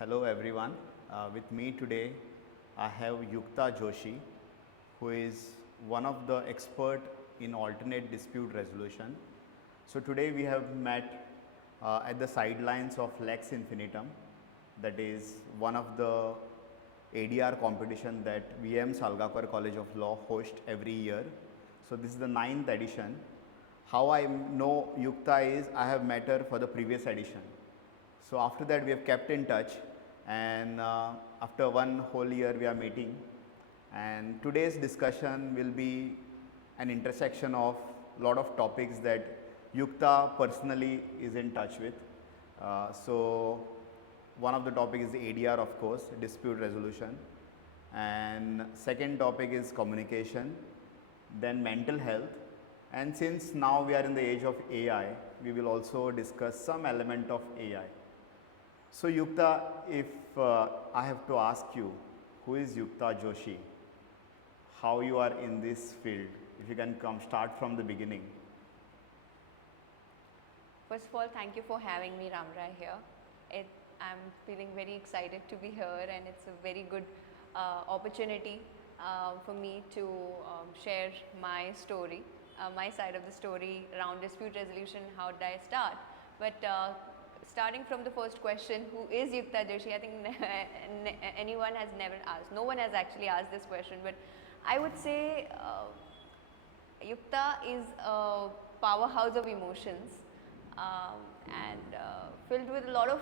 Hello everyone. With me today I have Yukta Joshi, who is one of the expert in alternate dispute resolution. So today we have met at the sidelines of Lex Infinitum, that is one of the ADR competition that VMSCL College of Law hosts every year. So this is the 9th edition. How I know Yukta is I have met her for the previous edition. So after that we have kept in touch, and after one whole year we are meeting, and today's discussion will be an intersection of lot of topics that Yukta personally is in touch with. So one of the topic is ADR, of course, dispute resolution, and second topic is communication, then mental health, and since now we are in the age of AI, we will also discuss some element of AI. So Yukta, if I have to ask you, who is Yukta Joshi? How you are in this field? If you can start from the beginning. First of all, thank you for having me, Ramrai, here. I'm feeling very excited to be here, and it's a very good opportunity for me to share my story, my side of the story around dispute resolution. How did I start? But starting from the first question, who is Yukta Joshi? I think anyone has never asked. No one has actually asked this question, but I would say Yukta is a powerhouse of emotions and filled with a lot of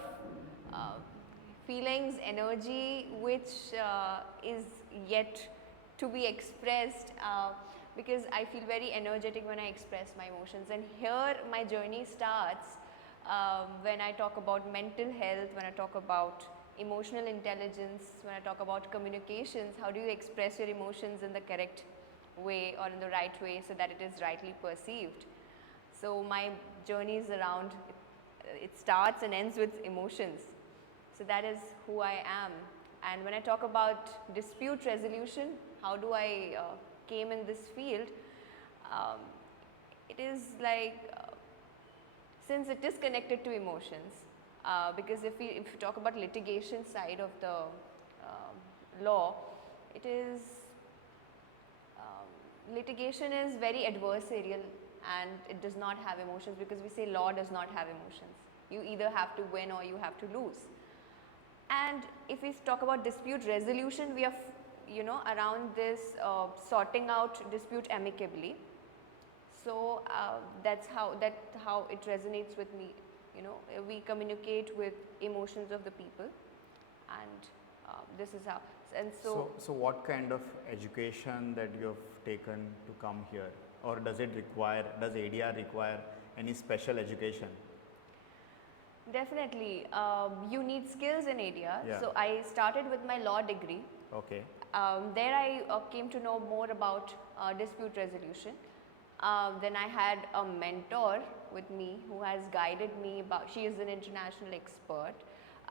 feelings, energy, which is yet to be expressed because I feel very energetic when I express my emotions. And here my journey starts when I talk about mental health, when I talk about emotional intelligence, when I talk about communications. How do you express your emotions in the correct way or in the right way so that it is rightly perceived? So my journey is around, it starts and ends with emotions. So that is who I am. And when I talk about dispute resolution, how do I came in this field? It is like, since it is connected to emotions, because if you talk about litigation side of the law, it is, litigation is very adversarial and it does not have emotions, because we say law does not have emotions. You either have to win or you have to lose. And if we talk about dispute resolution, we are around this sorting out dispute amicably. So that's how it resonates with me. We communicate with emotions of the people, and this is how. And so what kind of education that you have taken to come here, or does ADR require any special education? Definitely, you need skills in ADR. Yeah. So I started with my law degree. Okay. There I came to know more about dispute resolution. Then I had a mentor with me who has guided me about, she is an international expert,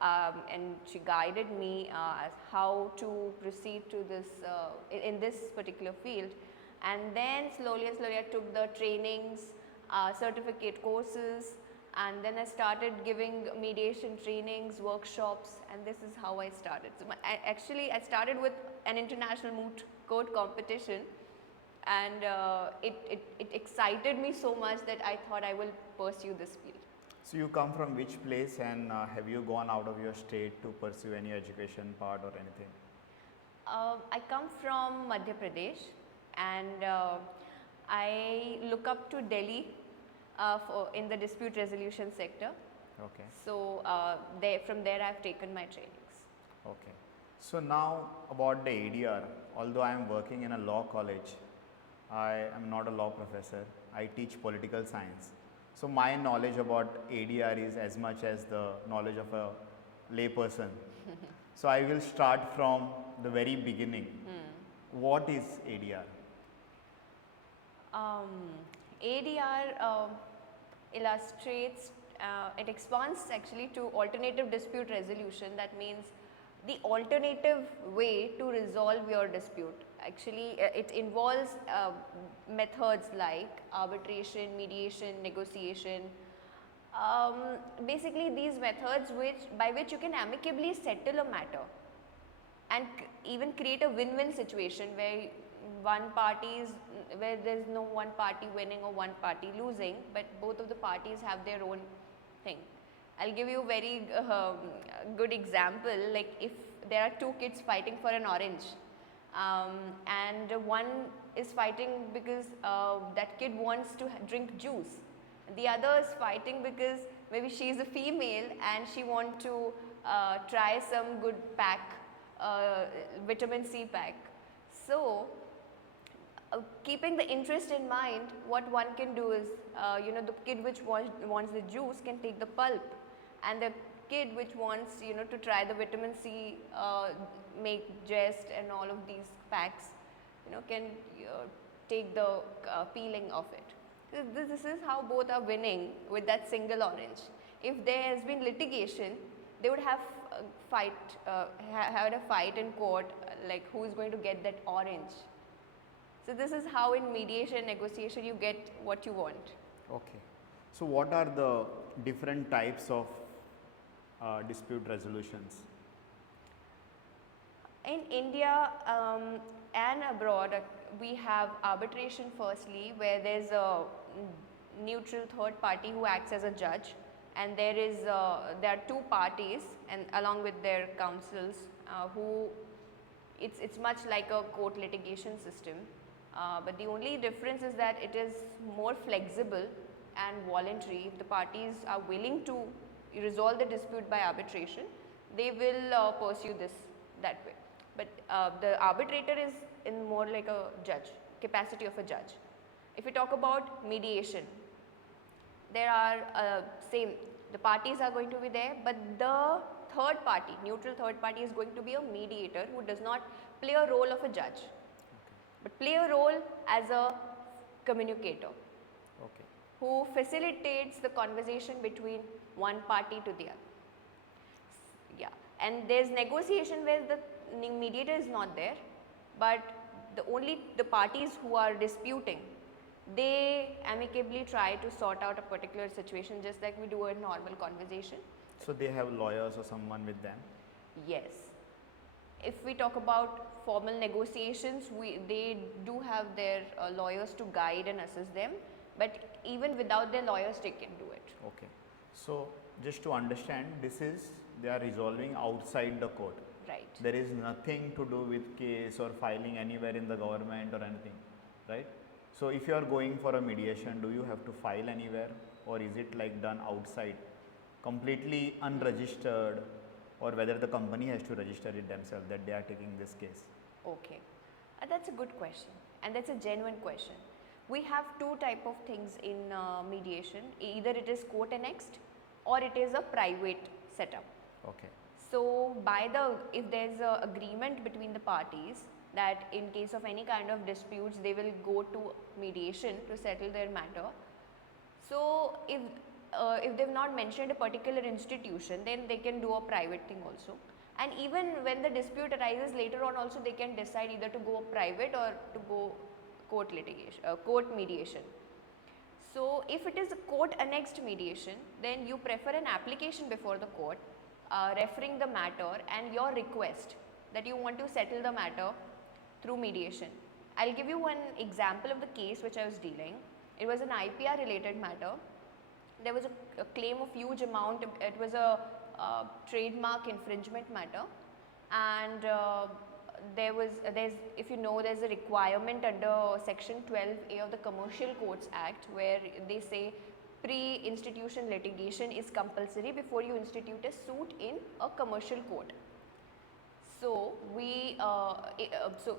and she guided me as how to proceed to this, in this particular field. And then slowly I took the trainings, certificate courses, and then I started giving mediation trainings, workshops, and this is how I started. So I started with an international moot court competition, and it excited me so much that I thought I will pursue this field. So you come from which place, and have you gone out of your state to pursue any education part or anything? I come from Madhya Pradesh, and I look up to Delhi in the dispute resolution sector. Okay. So from there I have taken my trainings. Okay. So now about the ADR, although I am working in a law college, I am not a law professor. I teach political science. So my knowledge about ADR is as much as the knowledge of a lay person. So I will start from the very beginning. What is ADR? ADR illustrates, it expands actually to alternative dispute resolution. That means the alternative way to resolve your dispute. Actually, it involves methods like arbitration, mediation, negotiation, Basically these methods by which you can amicably settle a matter and even create a win-win situation where where there's no one party winning or one party losing, but both of the parties have their own thing. I'll give you a very good example. Like if there are two kids fighting for an orange, and one is fighting because that kid wants to drink juice, the other is fighting because maybe she is a female and she wants to try some good pack, vitamin C pack. So keeping the interest in mind, what one can do is, the kid which wants the juice can take the pulp, and the kid which wants, to try the vitamin C, make jest and all of these packs, can take the peeling of it. So this is how both are winning with that single orange. If there has been litigation, they would have had a fight in court, like who is going to get that orange. So this is how in mediation, negotiation, you get what you want. Okay. So what are the different types of dispute resolutions? In India and abroad, we have arbitration firstly, where there's a neutral third party who acts as a judge, and there are two parties and along with their counsels who it's much like a court litigation system, but the only difference is that it is more flexible and voluntary. If the parties are willing to resolve the dispute by arbitration, they will pursue this that way. But the arbitrator is in more like a judge, capacity of a judge. If we talk about mediation, there are the parties are going to be there, but the third party, neutral third party, is going to be a mediator who does not play a role of a judge, but play a role as a communicator, who facilitates the conversation between one party to the other. Yeah, and there's negotiation where the mediator is not there, but the parties who are disputing, they amicably try to sort out a particular situation, just like we do a normal conversation. So they have lawyers or someone with them? Yes. If we talk about formal negotiations, they do have their lawyers to guide and assist them, but even without their lawyers, they can do it. Okay. So just to understand, they are resolving outside the court. Right. There is nothing to do with case or filing anywhere in the government or anything, right? So if you are going for a mediation, do you have to file anywhere, or is it like done outside, completely unregistered, or whether the company has to register it themselves that they are taking this case? Okay, that's a good question, and that's a genuine question. We have two type of things in mediation. Either it is court annexed or it is a private setup. Okay. So if there is a agreement between the parties that in case of any kind of disputes, they will go to mediation to settle their matter. So if they've not mentioned a particular institution, then they can do a private thing also. And even when the dispute arises later on also, they can decide either to go private or to go court mediation. So if it is a court annexed mediation, then you prefer an application before the court, referring the matter and your request that you want to settle the matter through mediation. I'll give you one example of the case which I was dealing. It was an IPR related matter. There was a claim of huge amount. It was a trademark infringement matter, and if you know, there's a requirement under section 12A of the Commercial Courts Act, where they say pre-institution litigation is compulsory before you institute a suit in a commercial court. So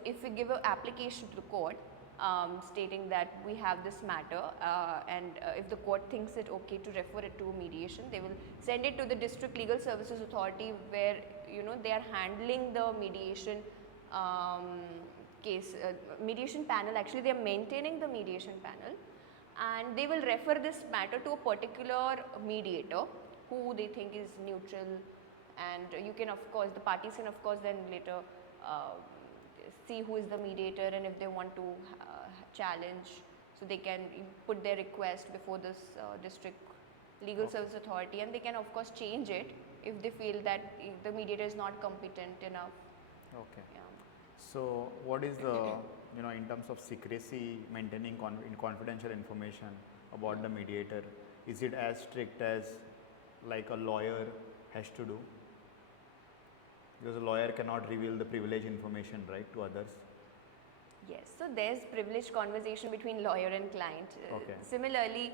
if we give an application to the court stating that we have this matter, and if the court thinks it okay to refer it to mediation, they will send it to the District Legal Services Authority, where they are handling the mediation case, mediation panel. Actually, they are maintaining the mediation panel, and they will refer this matter to a particular mediator who they think is neutral, and you can, of course, the parties can, of course, then later see who is the mediator, and if they want to challenge, so they can put their request before this district legal service authority, and they can of course change it if they feel that the mediator is not competent enough. Okay. Yeah. So what is the, in terms of secrecy, maintaining confidential information about the mediator, is it as strict as like a lawyer has to do? Because a lawyer cannot reveal the privileged information, right, to others. Yes, so there's privileged conversation between lawyer and client. Okay. Similarly,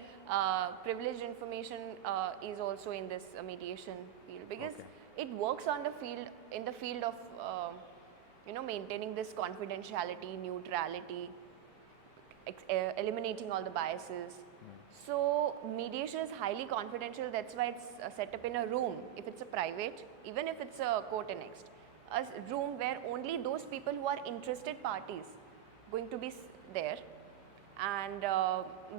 privileged information is also in this mediation field, because Okay. it works on the field, in the field of maintaining this confidentiality, neutrality, eliminating all the biases. So mediation is highly confidential. That's why it's set up in a room. If it's a private, even if it's a court annexed, a room where only those people who are interested parties going to be there, and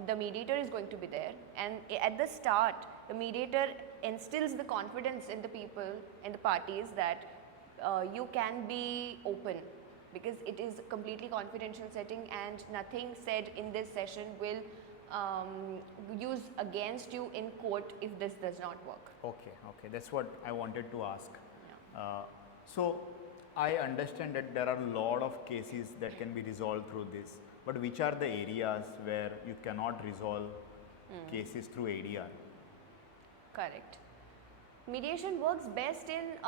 the mediator is going to be there. And at the start, the mediator instills the confidence in the people and the parties that you can be open, because it is a completely confidential setting, and nothing said in this session will use against you in court if this does not work. Okay, that's what I wanted to ask. Yeah. So I understand that there are a lot of cases that can be resolved through this, but which are the areas where you cannot resolve cases through ADR? Correct. Mediation works best in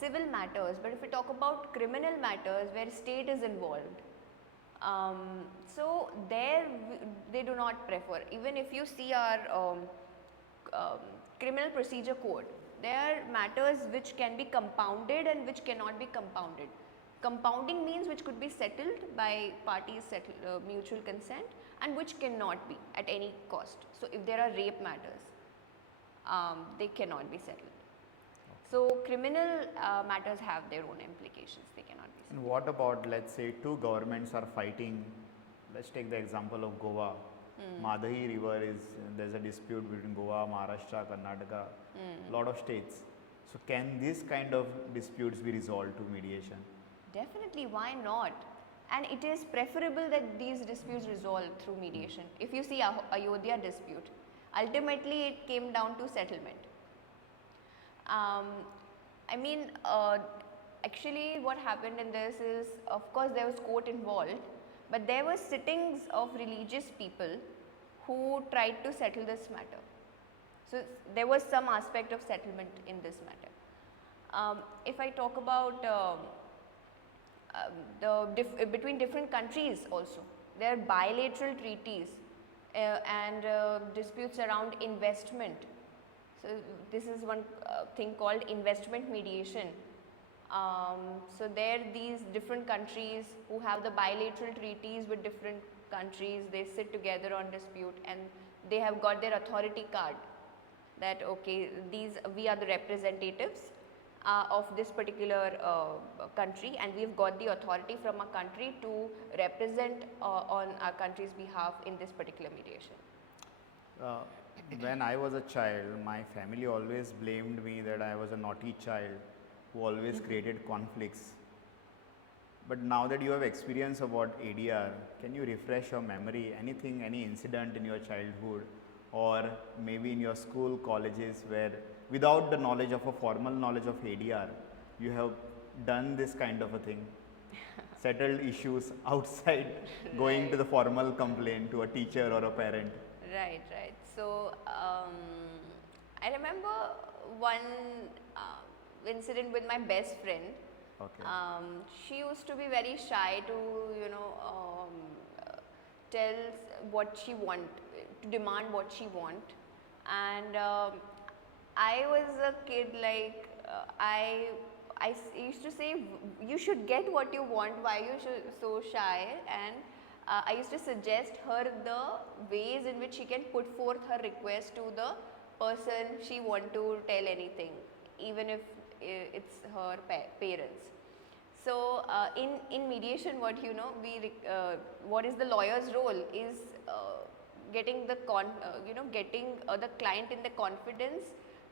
civil matters, but if we talk about criminal matters where state is involved, so there they do not prefer. Even if you see our criminal procedure code, there are matters which can be compounded and which cannot be compounded. Compounding means which could be settled by parties mutual consent, and which cannot be at any cost. So if there are rape matters, they cannot be settled. So criminal matters have their own implications, they cannot be settled. And what about, let's say, two governments are fighting? Let's take the example of Goa. Madahi river there's a dispute between Goa, Maharashtra, Karnataka, lot of states. So can this kind of disputes be resolved through mediation? Definitely, why not? And it is preferable that these disputes resolve through mediation. If you see Ayodhya dispute, ultimately it came down to settlement. Actually what happened in this is, of course there was court involved, but there were sittings of religious people who tried to settle this matter. So there was some aspect of settlement in this matter. If I talk about between different countries also, there are bilateral treaties and disputes around investment. So this is one thing called investment mediation. So there these different countries who have the bilateral treaties with different countries, they sit together on dispute, and they have got their authority card that okay, we are the representatives of this particular country, and we've got the authority from our country to represent on our country's behalf in this particular mediation. When I was a child, my family always blamed me that I was a naughty child who always created conflicts. But now that you have experience about ADR, can you refresh your memory? Anything, any incident in your childhood or maybe in your school, colleges where without the knowledge of a formal knowledge of ADR, you have done this kind of a thing? Settled issues outside going to the formal complaint to a teacher or a parent? Right. So I remember one incident with my best friend. Okay. She used to be very shy to tell what she want, to demand what she want, and I was a kid like I used to say, you should get what you want, why you so shy, and I used to suggest her the ways in which she can put forth her request to the person she want to tell anything, even if it's her parents. So in mediation, what what is the lawyer's role is getting the getting the client in the confidence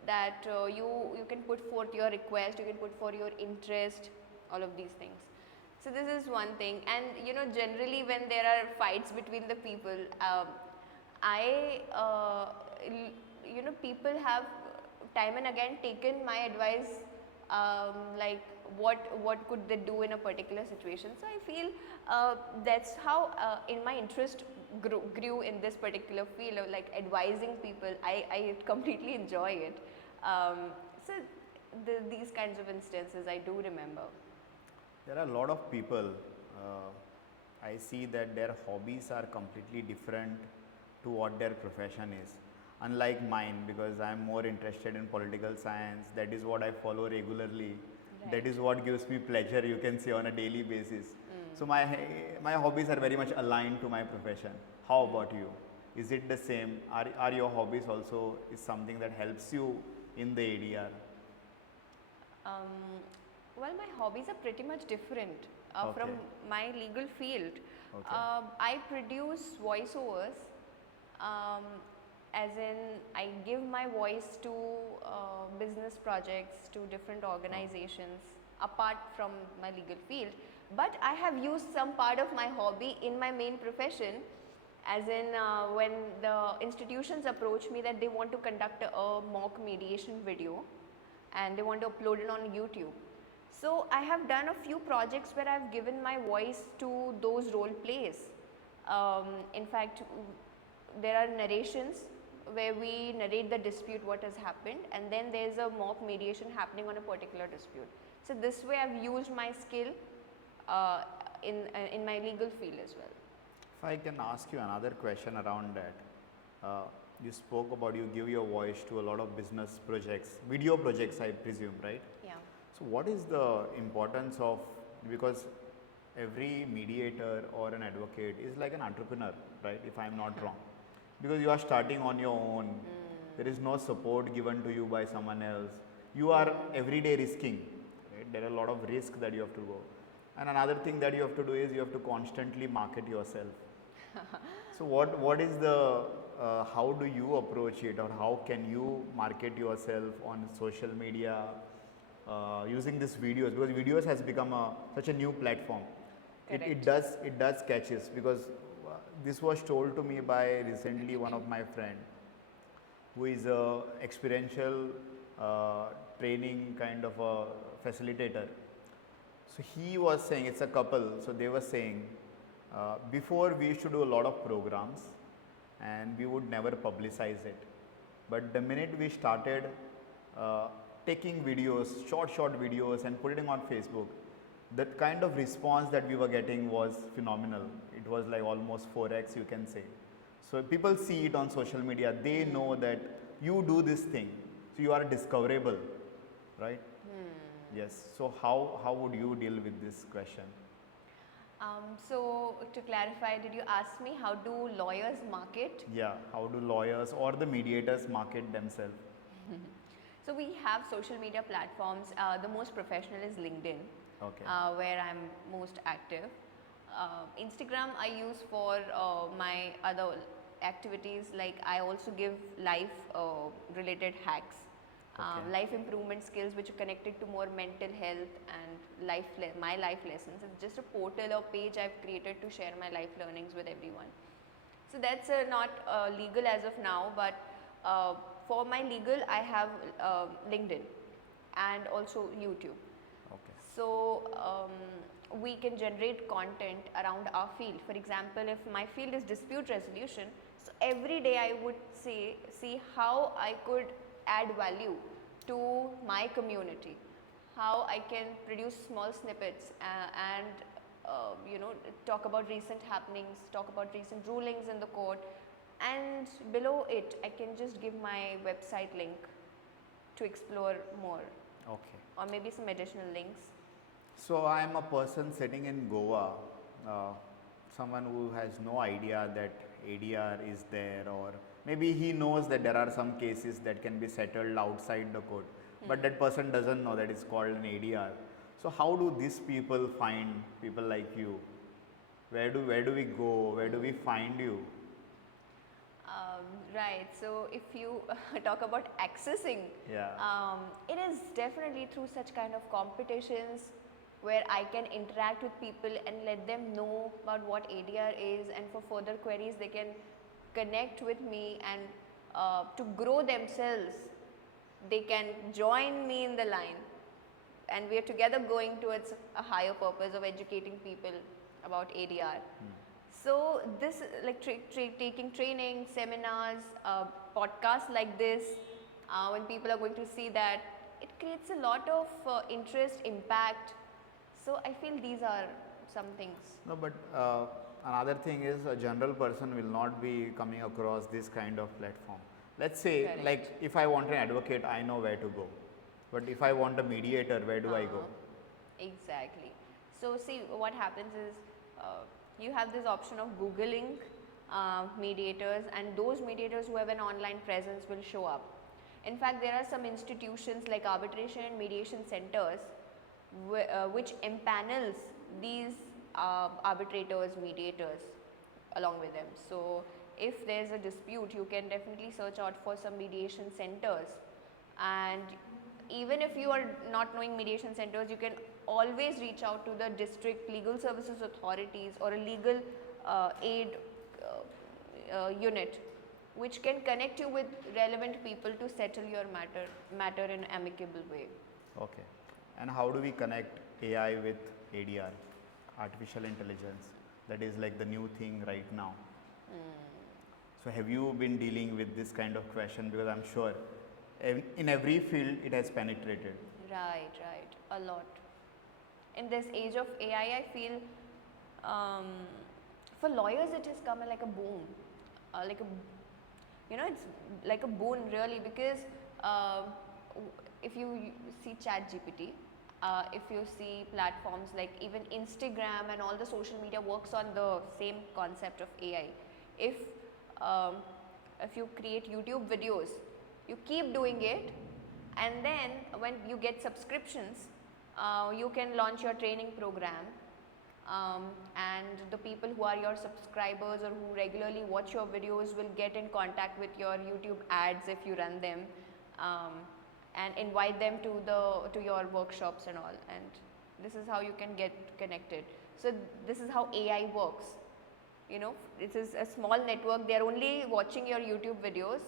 that you can put forth your request, you can put forth your interest, all of these things. So this is one thing, and generally when there are fights between the people, I people have time and again taken my advice, like what could they do in a particular situation. So I feel that's how in my interest grew in this particular field of like advising people. I completely enjoy it. So these kinds of instances I do remember. There are a lot of people, I see that their hobbies are completely different to what their profession is. Unlike mine, because I am more interested in political science, that is what I follow regularly. Right. That is what gives me pleasure, you can say, on a daily basis. So my hobbies are very much aligned to my profession. How about you? Is it the same? Are your hobbies also is something that helps you in the ADR? Well, my hobbies are pretty much different from Okay. my legal field. Okay. I produce voiceovers, as in I give my voice to business projects, to different organizations apart from my legal field. But I have used some part of my hobby in my main profession, as in when the institutions approach me that they want to conduct a mock mediation video and they want to upload it on YouTube. So I have done a few projects where I've given my voice to those role plays. In fact, there are narrations where we narrate the dispute what has happened, and then there's a mock mediation happening on a particular dispute. So this way I've used my skill in my legal field as well. If I can ask you another question around that. You spoke about you give your voice to a lot of business projects, video projects, I presume, right? Yeah. So what is the importance of, because every mediator or an advocate is like an entrepreneur, right? If I'm not wrong. Because you are starting on your own, there is no support given to you by someone else. You are every day risking, right? There are a lot of risk that you have to go. And another thing that you have to do is you have to constantly market yourself. So what is the, how do you approach it, or how can you market yourself on social media using these videos? Because videos has become such a new platform. It does catches, because this was told to me by recently one of my friend who is a experiential training kind of a facilitator. So he was saying, it's a couple, so they were saying before we used to do a lot of programs and we would never publicize it. But the minute we started taking videos, short videos and putting it on Facebook, that kind of response that we were getting was phenomenal. It was like almost 4x, you can say. So people see it on social media, they know that you do this thing, so you are discoverable, right? Yes. So how would you deal with this question? So to clarify, did you ask me how do lawyers market? Yeah. How do lawyers or the mediators market themselves? So we have social media platforms. The most professional is LinkedIn, Okay. where I'm most active. Instagram I use for my other activities, like I also give life related hacks, life improvement skills which are connected to more mental health and my life lessons. It's just a portal or page I've created to share my life learnings with everyone. So that's not legal as of now, but for my legal I have LinkedIn and also YouTube. Okay. So we can generate content around our field. For example, if my field is dispute resolution, so every day I would see how I could add value to my community, how I can produce small snippets and talk about recent happenings, talk about recent rulings in the court, and below it I can just give my website link to explore more, Okay. or maybe some additional links. So I am a person sitting in Goa, someone who has no idea that ADR is there, or maybe he knows that there are some cases that can be settled outside the court, but that person doesn't know that it's called an ADR. So how do these people find people like you? Where do we go? Where do we find you? Right, so if you talk about accessing, Yeah. it is definitely through such kind of competitions where I can interact with people and let them know about what ADR is, and for further queries they can connect with me and to grow themselves, they can join me in the line, and we are together going towards a higher purpose of educating people about ADR. So this, like taking training, seminars, podcasts like this, when people are going to see that, it creates a lot of interest, impact. So I feel these are some things. No, but another thing is a general person will not be coming across this kind of platform. Let's say, Correct. like if I want an advocate, I know where to go. But if I want a mediator, where do I go? Exactly. So see, what happens is you have this option of Googling mediators, and those mediators who have an online presence will show up. In fact, there are some institutions like arbitration and mediation centers which empanels these arbitrators, mediators along with them. So if there's a dispute, you can definitely search out for some mediation centers, and even if you are not knowing mediation centers, you can always reach out to the district legal services authorities or a legal aid unit, which can connect you with relevant people to settle your matter in an amicable way. Okay. And how do we connect AI with ADR, artificial intelligence? That is like the new thing right now. So have you been dealing with this kind of question? Because I'm sure in every field it has penetrated. Right, a lot. In this age of AI, I feel for lawyers it has come like a boom, it's like a boon really, because if you see ChatGPT, if you see platforms like even Instagram and all the social media works on the same concept of AI. If you create YouTube videos, you keep doing it, and then when you get subscriptions, you can launch your training program, and the people who are your subscribers or who regularly watch your videos will get in contact with your YouTube ads if you run them, and invite them to your workshops and all, and this is how you can get connected. So this is how AI works. This is a small network, they are only watching your YouTube videos,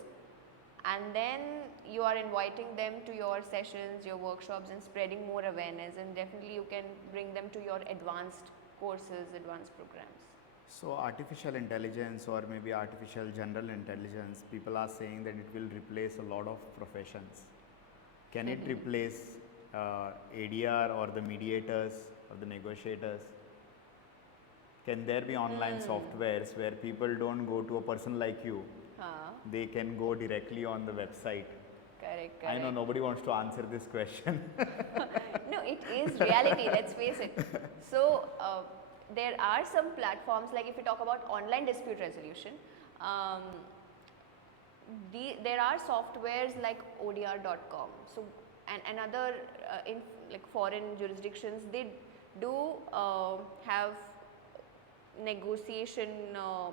and then you are inviting them to your sessions, your workshops, and spreading more awareness, and definitely you can bring them to your advanced courses, advanced programs. So artificial intelligence, or maybe artificial general intelligence, people are saying that it will replace a lot of professions. Can it replace ADR or the mediators or the negotiators? Can there be online softwares where people don't go to a person like you? They can go directly on the website. Correct. I know nobody wants to answer this question. No, it is reality, let's face it. So there are some platforms, like if you talk about online dispute resolution, there are softwares like ODR.com. So and other in like foreign jurisdictions, they do have negotiation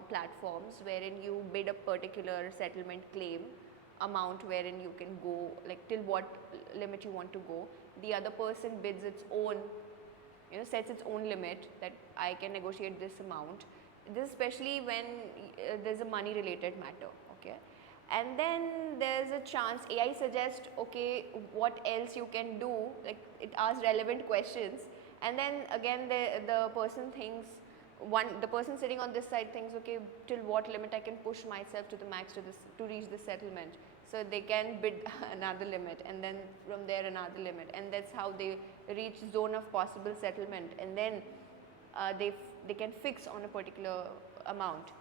platforms wherein you bid a particular settlement claim amount, wherein you can go like till what limit you want to go. The other person bids its own, sets its own limit, that I can negotiate this amount. This especially when there's a money related matter, okay. And then there's a chance AI suggests, okay, what else you can do, like it asks relevant questions, and then again the person thinks, the person sitting on this side thinks, okay, till what limit I can push myself to the max to reach the settlement. So they can bid another limit, and then from there another limit, and that's how they reach zone of possible settlement, and then they can fix on a particular amount.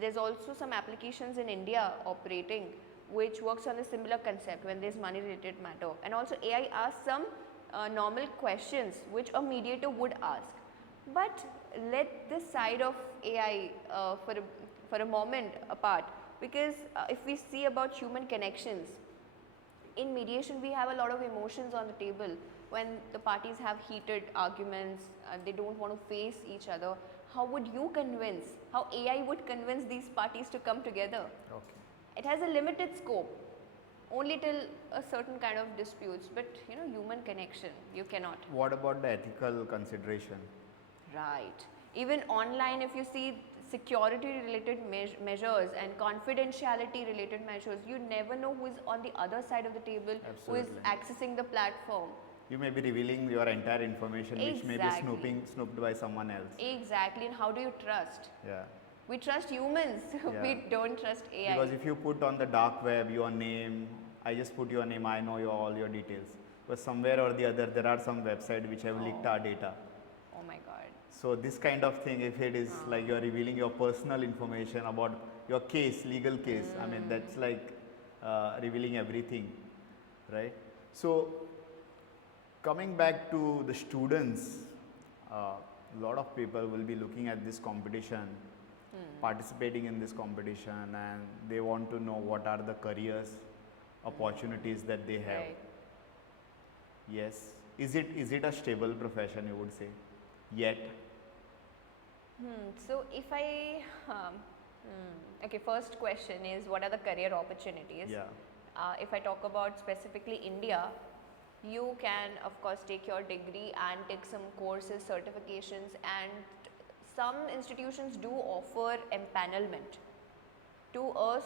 There's also some applications in India operating which works on a similar concept when there's money related matter, and also AI asks some normal questions which a mediator would ask. But let this side of AI for a moment apart, because if we see about human connections, in mediation we have a lot of emotions on the table. When the parties have heated arguments, they don't want to face each other, how would you convince, how AI would convince these parties to come together? Okay. It has a limited scope, only till a certain kind of disputes, but human connection, you cannot. What about the ethical consideration? Right. Even online, if you see security related measures and confidentiality related measures. You never know who is on the other side of the table, who is Absolutely. accessing the platform. You may be revealing your entire information, which may be Exactly. snooped by someone else. Exactly, and how do you trust? Yeah. We trust humans, Yeah. we don't trust AI. Because if you put on the dark web your name, I just put your name, I know all your details. But somewhere or the other, there are some websites which have leaked our data. Oh my god. So this kind of thing, if it is like you are revealing your personal information about your case, legal case, I mean that's like revealing everything, right? So coming back to the students, a lot of people will be looking at this competition, participating in this competition, and they want to know what are the careers, opportunities that they have. Right. Yes. Is it a stable profession, you would say? Yet. So if I, okay, first question is what are the career opportunities? Yeah. If I talk about specifically India, you can of course take your degree and take some courses, certifications, and some institutions do offer empanelment to us,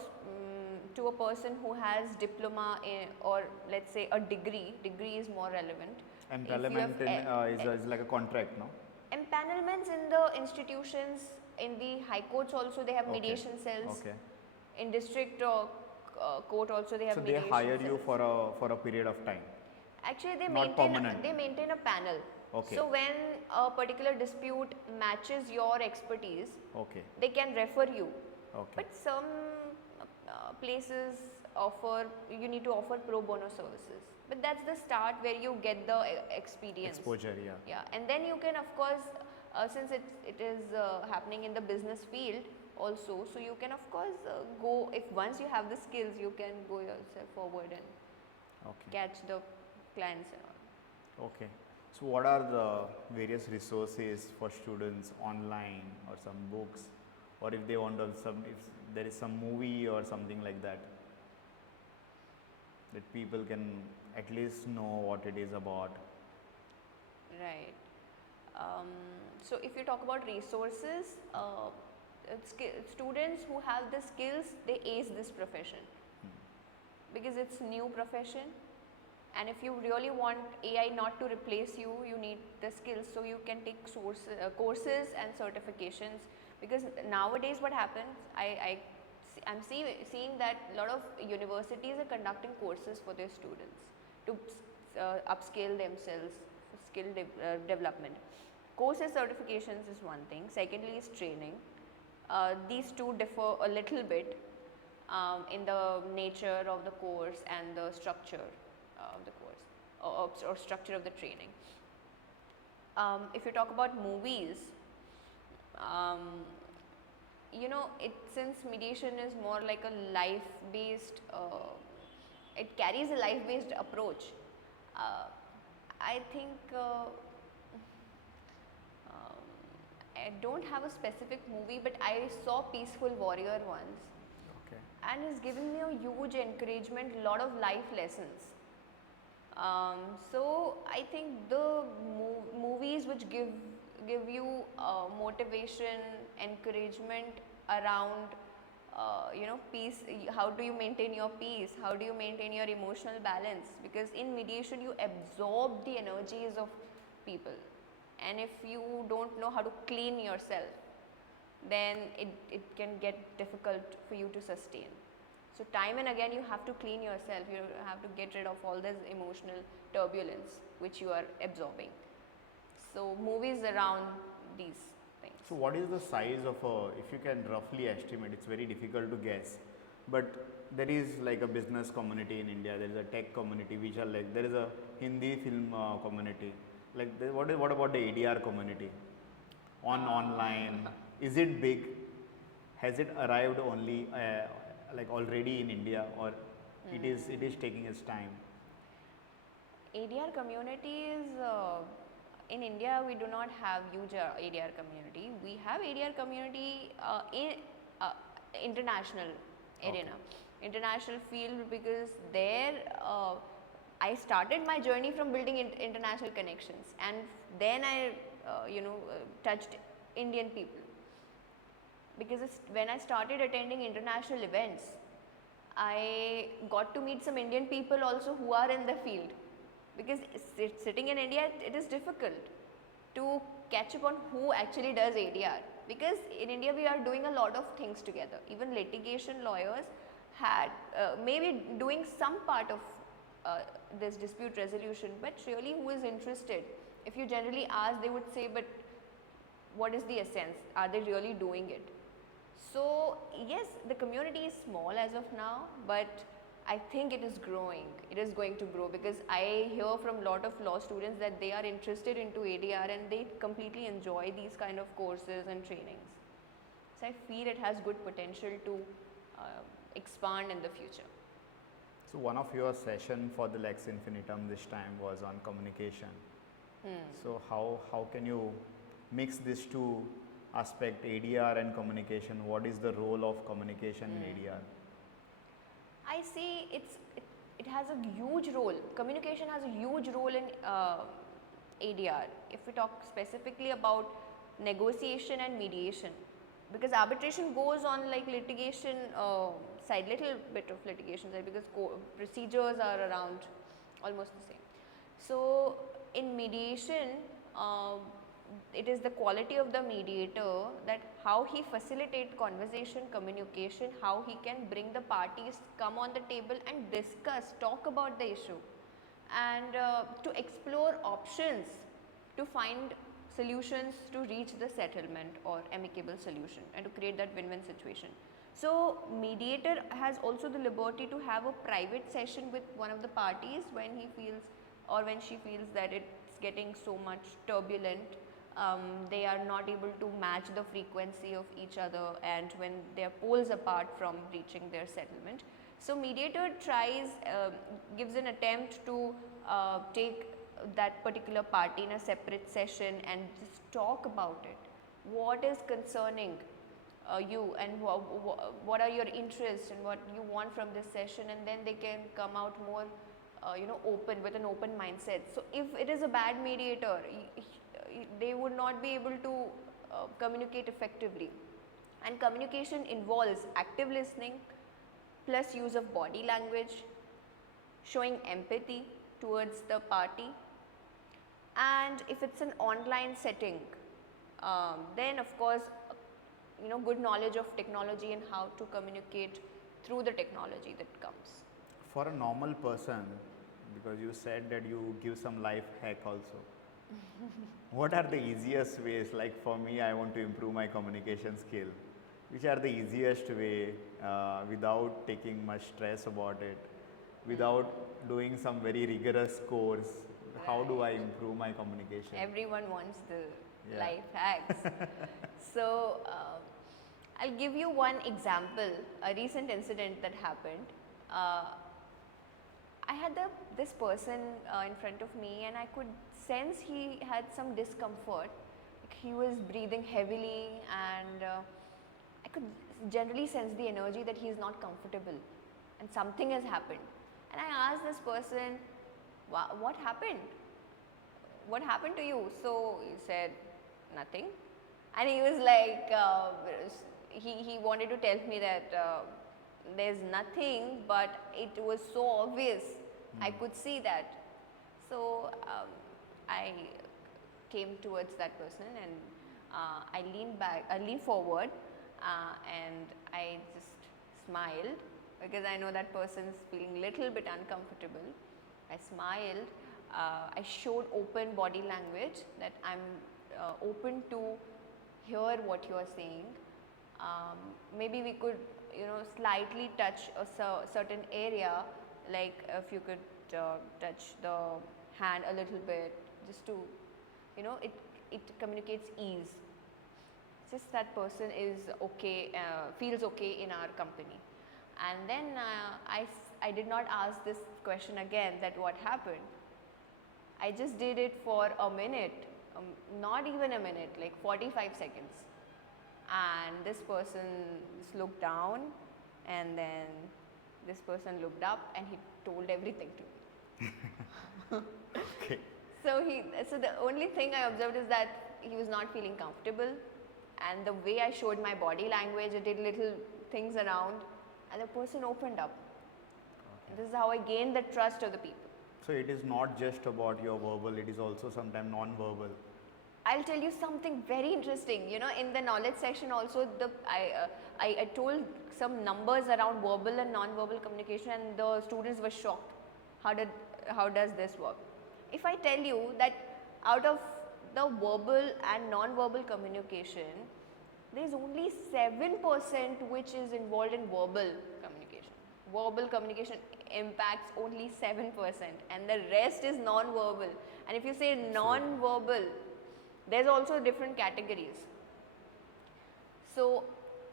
to a person who has diploma or let's say a degree. Degree is more relevant. If you have Is like a contract, no? empanelments in the institutions, in the high courts also they have Okay. mediation cells. Okay. In district court also they have So they mediation hire you cells. for a period of time. Actually they Not permanent. maintain a panel. Okay. So when a particular dispute matches your expertise, Okay. they can refer you. Okay. But some places offer, you need to offer pro bono services. But that's the start where you get the experience. Exposure, yeah. Yeah, and then you can of course, since it is happening in the business field also, so you can of course go, if once you have the skills, you can go yourself forward and Okay. catch the clients and all. Okay. So what are the various resources for students online, or some books, or if they want to if there is some movie or something like that people can at least know what it is about? Right. So if you talk about resources, students who have the skills, they ace this profession because it's new profession, and if you really want AI not to replace you, you need the skills. So you can take courses and certifications, because nowadays what happens, I'm seeing that a lot of universities are conducting courses for their students to upscale themselves, skill development. Courses, certifications is one thing. Secondly is training. These two differ a little bit in the nature of the course and the structure of the course, or structure of the training. If you talk about movies, you know, since mediation is more like a life-based, it carries a life-based approach. I think I don't have a specific movie, but I saw Peaceful Warrior once, Okay. and it's given me a huge encouragement, lot of life lessons. So I think the movies which give you motivation, encouragement around you know, peace, how do you maintain your peace, how do you maintain your emotional balance, because in mediation you absorb the energies of people, and if you don't know how to clean yourself, then it can get difficult for you to sustain. So time and again you have to clean yourself, you have to get rid of all this emotional turbulence which you are absorbing. So movies around these things. So what is the size of if you can roughly estimate, it's very difficult to guess, but there is like a business community in India, there is a tech community, which are like, there is a Hindi film community, like what about the ADR community online? Is it big? Has it arrived only like already in India, or it is taking its time? ADR community is in India we do not have huge ADR community. We have ADR community in international arena, international field, because there I started my journey from building international connections, and then I touched Indian people. because when I started attending international events, I got to meet some Indian people also who are in the field, because sitting in India, it is difficult to catch up on who actually does ADR, because in India we are doing a lot of things together. Even litigation lawyers had maybe doing some part of this dispute resolution, but really who is interested? If you generally ask, they would say, but what is the essence? Are they really doing it? So yes, the community is small as of now, but I think it is growing. It is going to grow, because I hear from a lot of law students that they are interested into ADR and they completely enjoy these kind of courses and trainings. So I feel it has good potential to expand in the future. So one of your session for the Lex Infinitum this time was on communication. So how can you mix these two aspect, ADR and communication? What is the role of communication in ADR? I see it has a huge role. Communication has a huge role in ADR. If we talk specifically about negotiation and mediation, because arbitration goes on like litigation side, little bit of litigation side, because procedures are around almost the same. So in mediation, it is the quality of the mediator, that how he facilitate conversation, communication, how he can bring the parties come on the table and discuss, talk about the issue, and to explore options to find solutions to reach the settlement or amicable solution, and to create that win-win situation. So mediator has also the liberty to have a private session with one of the parties when he feels or when she feels that it's getting so much turbulent, they are not able to match the frequency of each other, and when they are poles apart from reaching their settlement. So mediator tries, gives an attempt to take that particular party in a separate session and just talk about it. What is concerning you, and what are your interests, and what you want from this session, and then they can come out more open, with an open mindset. So if it is a bad mediator, they would not be able to communicate effectively. And communication involves active listening plus use of body language, showing empathy towards the party. And if it's an online setting, then of course good knowledge of technology and how to communicate through the technology that comes. For a normal person, because you said that you give some life hack also, what are the easiest ways? Like for me, I want to improve my communication skill. Which are the easiest way without taking much stress about it, without doing some very rigorous course? How do I improve my communication? Everyone wants the life hacks. So I'll give you one example, a recent incident that happened. I had this person in front of me, and I could sense he had some discomfort. He was breathing heavily, and I could generally sense the energy that he is not comfortable, and something has happened. And I asked this person, what happened? What happened to you? So he said, nothing. And he was like, he wanted to tell me that there's nothing, but it was so obvious. I could see that. So I came towards that person, and I leaned forward, and I just smiled, because I know that person is feeling little bit uncomfortable. I smiled. I showed open body language, that I'm open to hear what you are saying. Maybe we could slightly touch a certain area, like if you could touch the hand a little bit, just to it communicates ease. Just that person is okay, feels okay in our company. And then I did not ask this question again, that what happened. I just did it for a minute, not even a minute, like 45 seconds. And this person just looked down, and then this person looked up, and he told everything to me. Okay. So the only thing I observed is that he was not feeling comfortable, and the way I showed my body language, I did little things around, and the person opened up. This is how I gained the trust of the people. So it is not just about your verbal, it is also sometimes non-verbal. I'll tell you something very interesting. You know, in the knowledge section also, I told some numbers around verbal and non-verbal communication, and the students were shocked. How does this work? If I tell you that out of the verbal and non-verbal communication, there is only 7% which is involved in verbal communication. Verbal communication impacts only 7%, and the rest is non-verbal. And if you say non-verbal, there's also different categories. So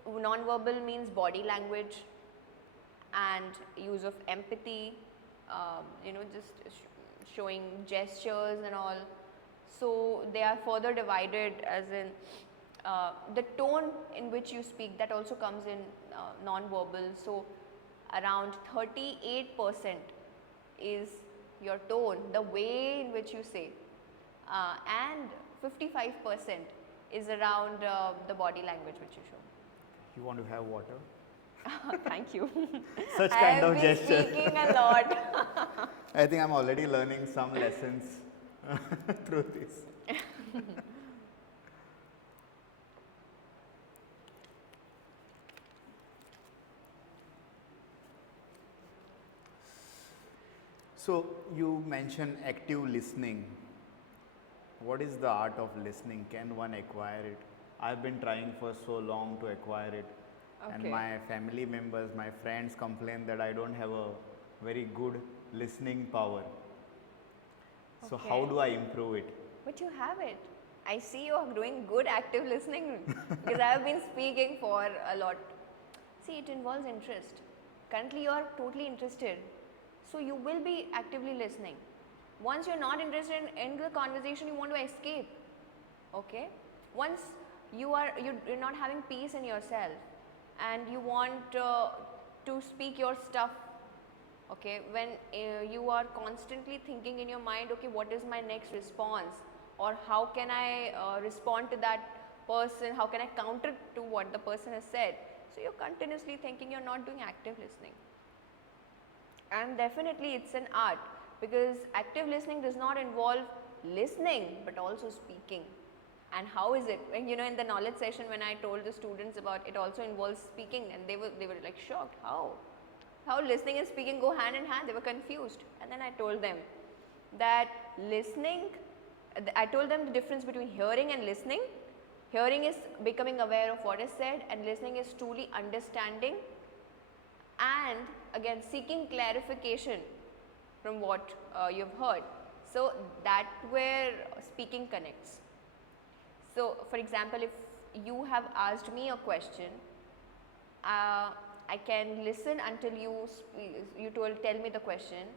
non-verbal means body language and use of empathy, you know, just showing gestures and all. So they are further divided as in the tone in which you speak, that also comes in non-verbal. So around 38% is your tone, the way in which you say, and 55% is around the body language which you show. You want to have water? Thank you. Such kind of I have gesture. been speaking a lot. I think I'm already learning some lessons through this. So you mentioned active listening. What is the art of listening? Can one acquire it? I've been trying for so long to acquire it. And Okay. my family members, my friends complain that I don't have a very good listening power. So how Okay. do I improve it? But you have it. I see you are doing good active listening because I have been speaking for a lot. See, it involves interest. Currently, you are totally interested, so you will be actively listening. Once you're not interested in the conversation, you want to escape. Okay. Once you're not having peace in yourself, and you want to speak your stuff. Okay, when you are constantly thinking in your mind, okay, what is my next response, or how can I respond to that person, how can I counter to what the person has said. So you're continuously thinking, you're not doing active listening. And definitely it's an art, because active listening does not involve listening but also speaking. And how is it? And you know, in the knowledge session, when I told the students about it, also involves speaking, and they were like shocked. How listening and speaking go hand in hand? They were confused. And then I told them that listening, I told them the difference between hearing and listening. Hearing is becoming aware of what is said, and listening is truly understanding and again seeking clarification from what you've heard. So that where speaking connects. So for example, if you have asked me a question, I can listen until you tell me the question,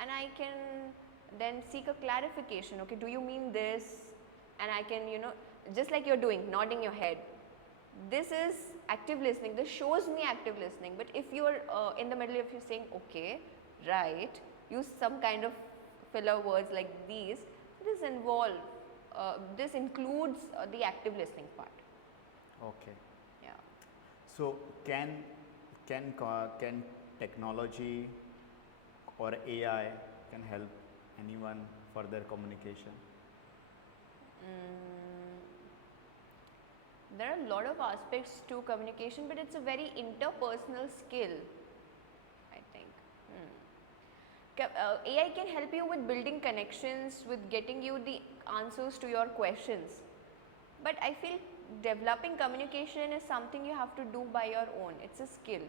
and I can then seek a clarification. Okay, do you mean this? And I can, you know, just like you're doing, nodding your head. This is active listening. This shows me active listening. But if you are in the middle of you saying, okay, right, use some kind of filler words like these, this includes the active listening part. Okay. Yeah. So can technology or AI can help anyone for their communication? There are a lot of aspects to communication, but it's a very interpersonal skill, I think. AI can help you with building connections, with getting you the answers to your questions. But I feel developing communication is something you have to do by your own. It's a skill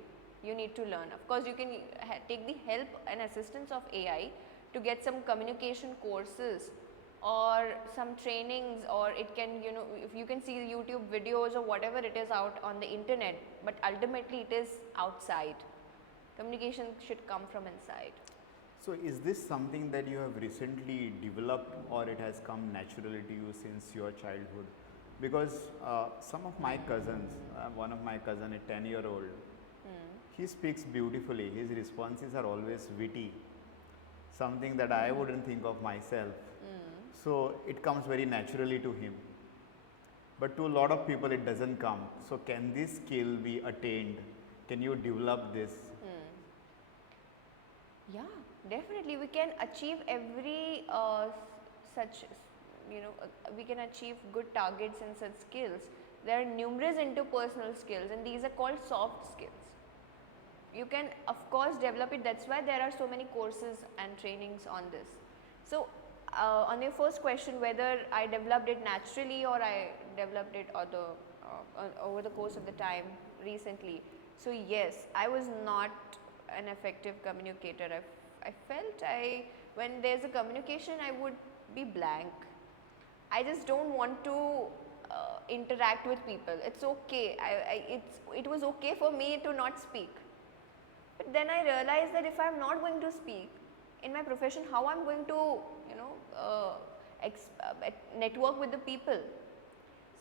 you need to learn. Of course, you can take the help and assistance of AI to get some communication courses or some trainings, or it can, you know, if you can see YouTube videos or whatever it is out on the internet, but ultimately it is outside. Communication should come from inside. So is this something that you have recently developed, or it has come naturally to you since your childhood? Because some of my cousins, one of my cousin, a 10-year-old, he speaks beautifully. His responses are always witty, something that I wouldn't think of myself. So it comes very naturally to him. but to a lot of people it doesn't come. So can this skill be attained? Can you develop this? Yeah, definitely. We can achieve every such, we can achieve good targets in such skills. There are numerous interpersonal skills, and these are called soft skills. You can, of course, develop it. That's why there are so many courses and trainings on this. So, on your first question, whether I developed it naturally or I developed it over the course of the time recently. So, yes, I was not an effective communicator. I felt when there's a communication, I would be blank. I just don't want to interact with people. It's okay. It was okay for me to not speak. But then I realized that if I'm not going to speak in my profession, how I'm going to, network with the people.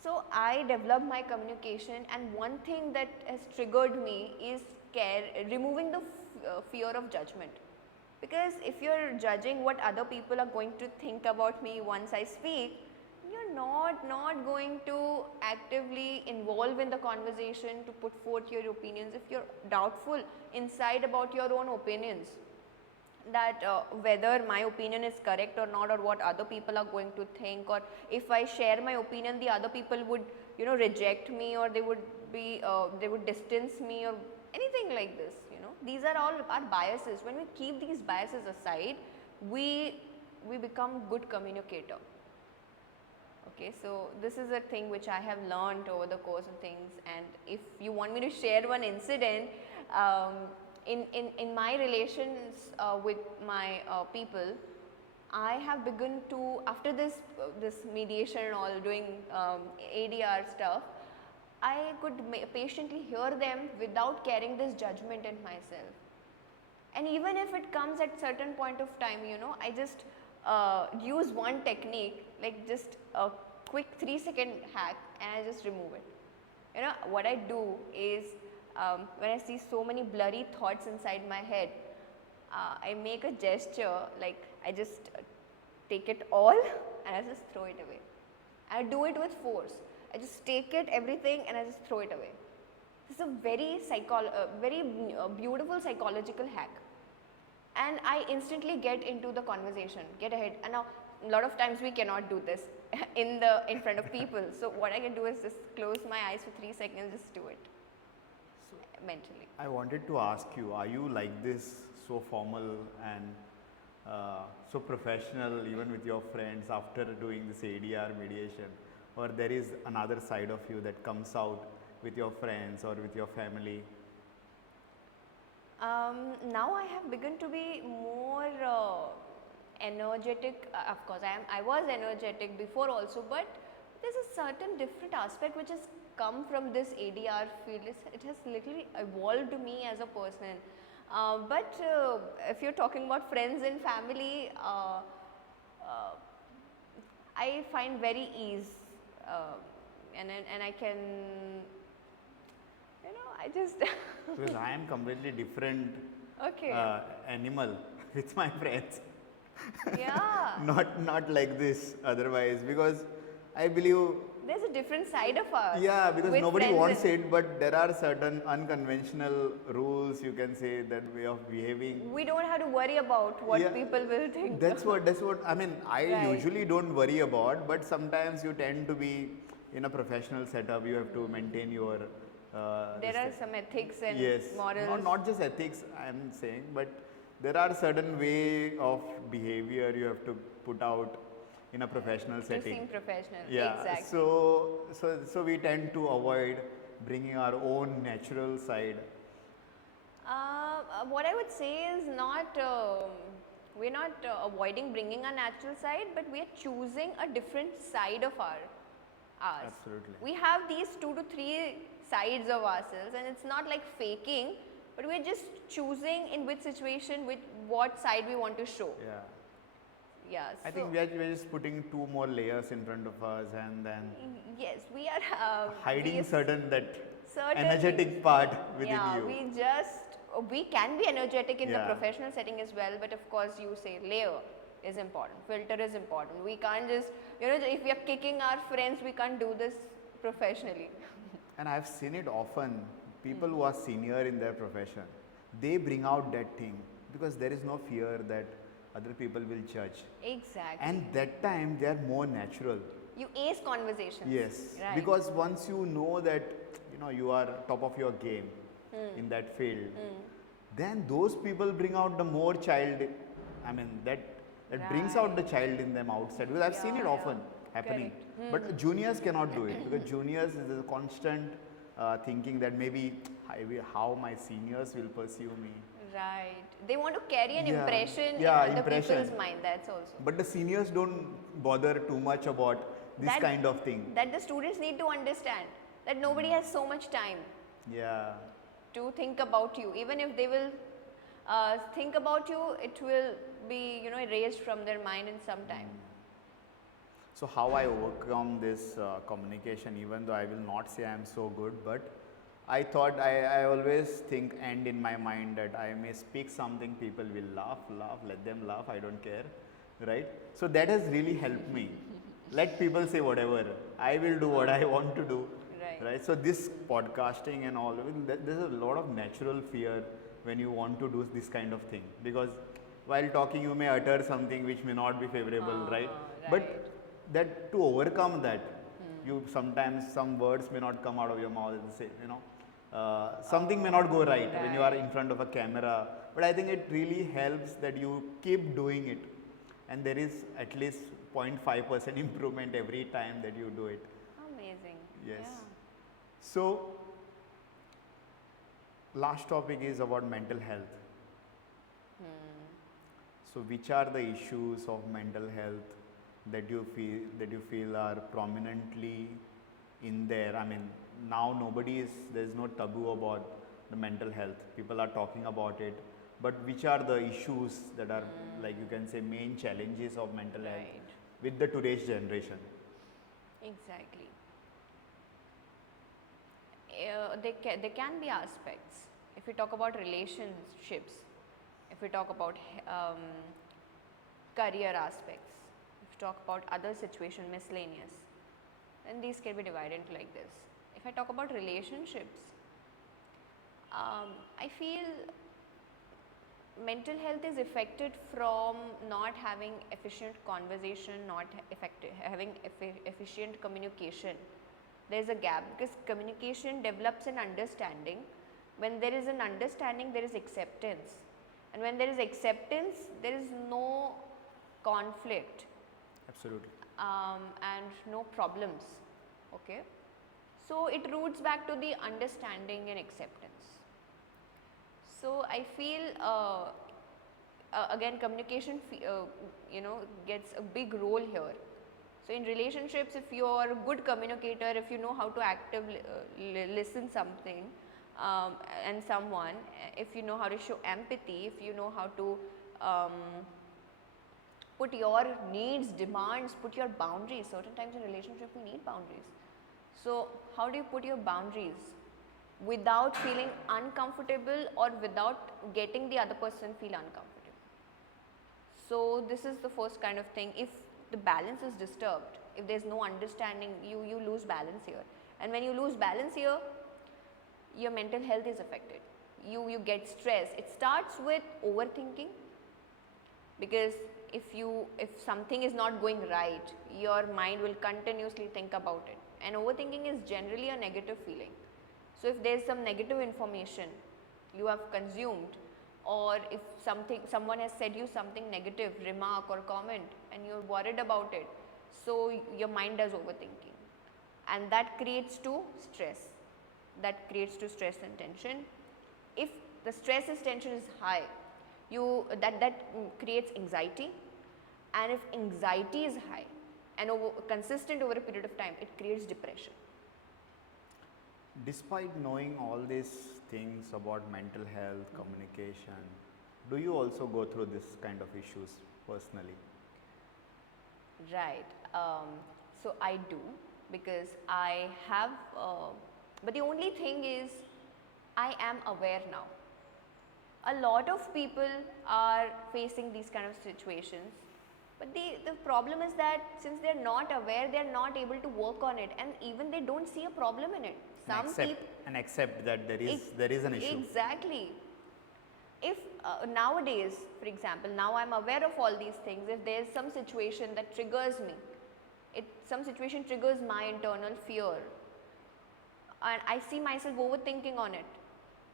So I developed my communication, and one thing that has triggered me is removing the fear of judgment. Because if you're judging what other people are going to think about me once I speak, you're not going to actively involve in the conversation to put forth your opinions if you're doubtful inside about your own opinions, that whether my opinion is correct or not, or what other people are going to think, or if I share my opinion the other people would reject me, or they would distance me, or anything like this. These are all our biases. When we keep these biases aside, we become good communicator. Okay, so this is a thing which I have learned over the course of things, and if you want me to share one incident, in my relations with my people, I have begun to, after this mediation and all, doing ADR stuff, I could patiently hear them without carrying this judgment in myself. And even if it comes at certain point of time, I just use one technique, like just a quick 3-second hack, and I just remove it. What I do is, when I see so many blurry thoughts inside my head, I make a gesture, like I just take it all and I just throw it away. I do it with force. I just take it, everything, and I just throw it away. This is a very beautiful psychological hack. And I instantly get into the conversation, get ahead. And now, a lot of times we cannot do this in front of people. So what I can do is just close my eyes for 3 seconds, just do it mentally. I wanted to ask you, are you like this, so formal and so professional even with your friends after doing this ADR mediation, or there is another side of you that comes out with your friends or with your family? Now I have begun to be more energetic. Of course, I was energetic before also, but there's a certain different aspect which has come from this ADR field. It has literally evolved me as a person. But if you're talking about friends and family, I find very ease, and I can, I just Because I am completely different okay. Animal with my friends. Yeah. not like this otherwise, because I believe There's a different side of us. yeah, because with nobody friends wants and- it, but there are certain unconventional rules, you can say, that way of behaving. We don't have to worry about what Yeah, people will think. That's what I mean. I Right. usually don't worry about, but sometimes you tend to be in a professional setup. You have to maintain your. There are some ethics and yes, morals. not just ethics. I'm saying, but there are certain way of behavior you have to put out in a professional to setting. seem professional. Yeah. Exactly. So we tend to avoid bringing our own natural side. What I would say is we're not avoiding bringing our natural side, but we are choosing a different side of ours. Absolutely. We have these 2 to 3 sides of ourselves, and it's not like faking, but we're just choosing in which situation, with what side we want to show. Yeah. Yeah. I think we're just putting 2 more layers in front of us, and then yes, we are hiding certain certain energetic things. part within Yeah, you. we can be energetic in the Yeah. professional setting as well, but of course you say layer is important, filter is important. We can't just, if we are kicking our friends, we can't do this professionally. And I've seen it often. People who are senior in their profession, they bring out that thing because there is no fear that other people will judge. Exactly. And that time they are more natural. You ace conversations. Yes, Right. because once you know that you are top of your game in that field, then those people bring out the more child. I mean that brings out the child in them outside. Because I've seen it Yeah, often happening. But juniors cannot do it because juniors is a constant thinking that maybe how my seniors will pursue me. Right. They want to carry an Yeah. impression Yeah, in other impression. people's mind. That's also. But the seniors don't bother too much about this That- kind of thing. That the students need to understand that nobody has so much time Yeah. to think about you. Even if they will think about you, it will be erased from their mind in some time. So how I overcome this communication, even though I will not say I am so good, but I thought I always think and in my mind that I may speak something, people will laugh, let them laugh, I don't care, right? So that has really helped me. Let people say whatever, I will do what I want to do, Right. So this podcasting and all, there's a lot of natural fear when you want to do this kind of thing, because while talking you may utter something which may not be favorable, right? But that to overcome that, you sometimes some words may not come out of your mouth and say, something may not go right when you are in front of a camera. But I think it really helps that you keep doing it, and there is at least 0.5% improvement every time that you do it. Amazing. Yes. Yeah. So, last topic is about mental health. So, which are the issues of mental health that you feel are prominently in there? I mean, now there is no taboo about the mental health. People are talking about it, but which are the issues that are like you can say main challenges of mental health with the today's generation? Exactly. There can be aspects. If we talk about relationships, if we talk about career aspects, if we talk about other situation miscellaneous, then these can be divided into like this. If I talk about relationships, I feel mental health is affected from not having efficient conversation, not having efficient communication. There is a gap because communication develops an understanding. When there is an understanding, there is acceptance, and when there is acceptance, there is no conflict. Absolutely. And no problems. Okay, so it roots back to the understanding and acceptance. So I feel again communication gets a big role here. So in relationships, if you are a good communicator, if you know how to actively listen something and someone, if you know how to show empathy, if you know how to put your needs, demands, put your boundaries. Certain times in relationship we need boundaries. So how do you put your boundaries without feeling uncomfortable or without getting the other person feel uncomfortable? So this is the first kind of thing. If the balance is disturbed, if there's no understanding, you lose balance here. And when you lose balance here, your mental health is affected. You get stress. It starts with overthinking, because if something is not going right, your mind will continuously think about it, and overthinking is generally a negative feeling. So if there's some negative information you have consumed, or if someone has said you something negative, remark or comment, and you're worried about it, so your mind does overthinking, and that creates to stress. That creates to stress and tension. If the stress and tension is high, that creates anxiety, and if anxiety is high and consistent over a period of time, it creates depression. Despite knowing all these things about mental health, communication, do you also go through this kind of issues personally? Right. So I do, because I have, but the only thing is I am aware now. A lot of people are facing these kind of situations, But the problem is that since they're not aware, they're not able to work on it, and even they don't see a problem in it. Some people And accept that there is an issue. Exactly. If nowadays, for example, now I'm aware of all these things, if there's some situation that triggers me, some situation triggers my internal fear, and I see myself overthinking on it,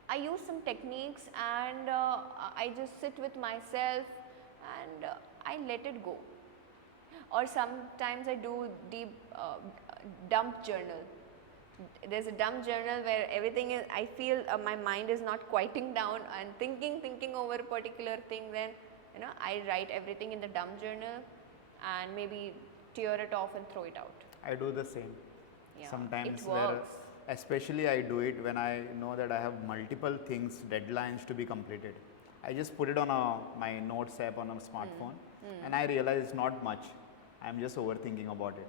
I use some techniques and I just sit with myself and I let it go. Or sometimes I do deep dump journal. There's a dump journal where everything is, I feel my mind is not quieting down and thinking over a particular thing, then I write everything in the dump journal and maybe tear it off and throw it out. I do the same. Yeah, Sometimes it works. especially I do it when I know that I have multiple things, deadlines to be completed. I just put it on my notes app on a smartphone and I realize not much. I'm just overthinking about it.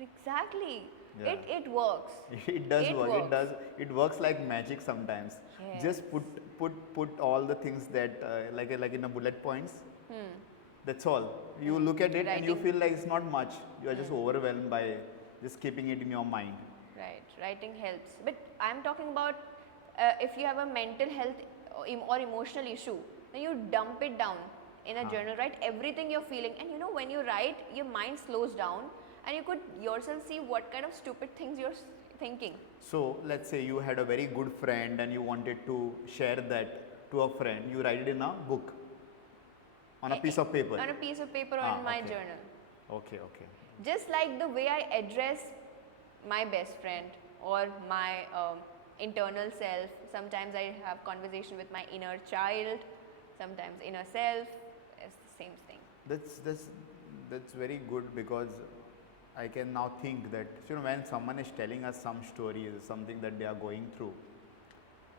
Exactly. Yeah. It works. It does work. Works. It works like magic sometimes. Yes. Just put all the things that like in a bullet points. That's all. You look at it and you feel like it's not much. You are just overwhelmed by just keeping it in your mind. Right. Writing helps. But I'm talking about if you have a mental health or emotional issue, then you dump it down in a journal. Write everything you're feeling, and when you write, your mind slows down and you could yourself see what kind of stupid things you're thinking. So let's say you had a very good friend and you wanted to share that to a friend. You write it in a book, on a piece of paper. On a piece of paper or in my journal. Okay. Just like the way I address my best friend or my internal self. Sometimes I have conversation with my inner child, sometimes inner self. It's the same thing. That's very good, because I can now think that when someone is telling us some story, something that they are going through,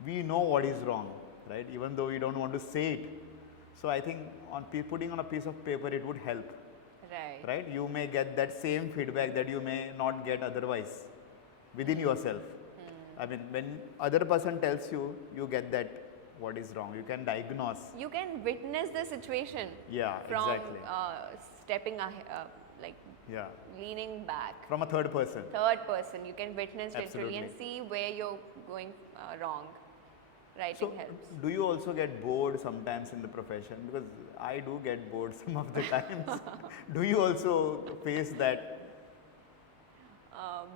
we know what is wrong, right? Even though we don't want to say it. So I think putting on a piece of paper, it would help. Right? You may get that same feedback that you may not get otherwise within yourself. I mean, when other person tells you, you get that what is wrong. You can diagnose. You can witness the situation. Yeah, from, exactly. Stepping ahead, leaning back. From a third person. You can witness literally and see where you're going wrong. Writing helps. Do you also get bored sometimes in the profession? Because I do get bored some of the times. Do you also face that?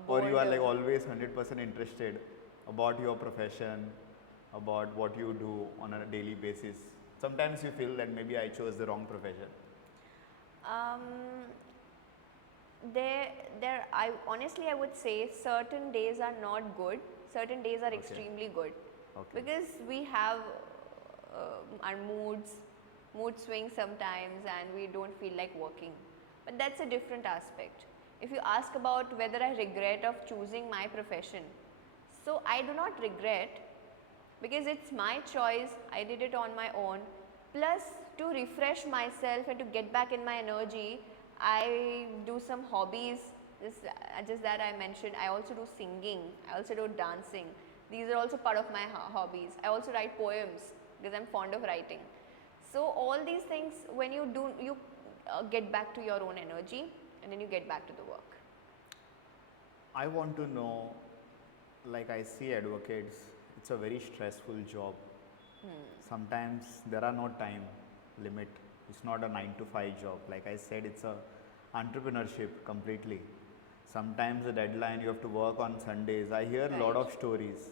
Or you are like always 100% interested about your profession, about what you do on a daily basis? Sometimes you feel that maybe I chose the wrong profession. Honestly, I would say certain days are not good. Certain days are extremely good. Okay. Because we have our mood swings sometimes, and we don't feel like working. But that's a different aspect. If you ask about whether I regret of choosing my profession, so I do not regret, because it's my choice. I did it on my own. Plus, to refresh myself and to get back in my energy, I do some hobbies. Just that I mentioned. I also do singing. I also do dancing. These are also part of my hobbies. I also write poems because I'm fond of writing. So all these things, when you do, you get back to your own energy, and then you get back to the work. I want to know, like I see advocates, it's a very stressful job. Sometimes there are no time limit. It's not a 9 to 5 job. Like I said, it's a entrepreneurship completely. Sometimes the deadline, you have to work on Sundays. I hear a lot of stories.